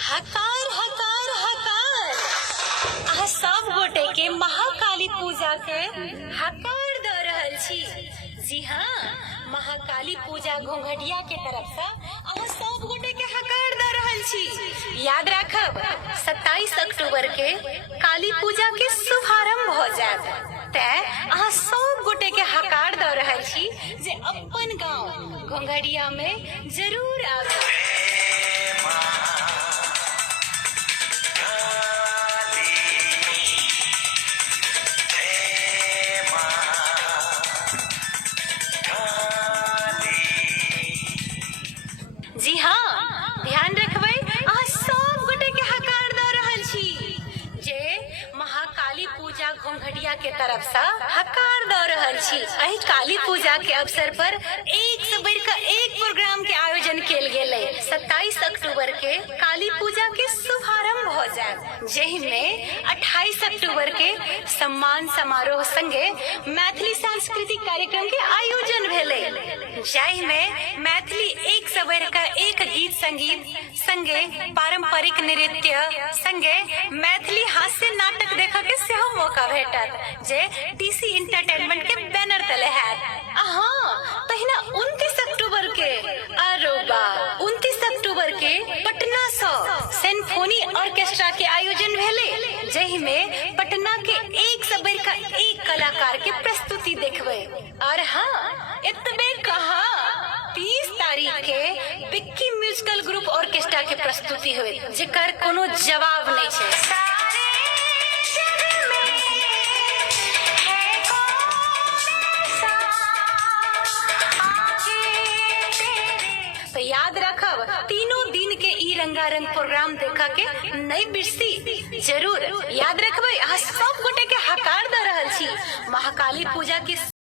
हकार हकार हकार अहाँ सब गोटे के महाकाली पूजा के हकार द रहल छी। जी हाँ, महाकाली पूजा घोंघटिया के तरफ से अहाँ सब गोटे के हकार द रहल छी। याद रखब 27 अक्टूबर के काली पूजा के शुभारंभ हो जाएत। तै अहाँ सब गोटे के हकार द रहल छी जे अपन गांव घोंघटिया में जरूर आबू। जी हाँ, ध्यान रखबै अहाँ सब गोटे के हकार द रहल छी जे महाकाली पूजा घोंघटिया के तरफ से हकार द रहल छी। एहि काली पूजा के अवसर पर एक से बढ़ के एक प्रोग्राम के आयोजन कैल गेलै। 27 अक्टूबर के काली पूजा के शुभारंभ हो जाए, जहि में 28 अक्टूबर के सम्मान समारोह संगे मैथिली सांस्कृतिक कार्यक्रम के आयोजन भेलै, जाहि में मैथिली एक से बढ़ के एक गीत संगीत संगे पारंपरिक नृत्य संगे मैथिली हास्य नाटक देखा के सेहो मौका भेटत जे टीसी एंटरटेनमेंट के बैनर तले हैत। हाँ, पहिना 29 अक्टूबर के अरोबा 29 अक्टूबर के पटना से सिम्फनी ऑर्केस्ट्रा के आयोजन भेले, जहि में पटना के एक से बढ़ के एक कलाकार के प्रस्तुति देखबै। और हाँ, एतबे कहा 30 तारीख के बिक्की म्यूजिकल ग्रुप ऑर्केस्ट्रा के प्रस्तुति हुई, जेकर कोनो जवाब नहीं छै। तो याद रखब, तीनों दिन के ई रंगारंग प्रोग्राम देखा के नहीं बिरसी। जरूर याद रखबै, अहाँ सब गोटे के हकार द रहल छी। महाकाली पूजा के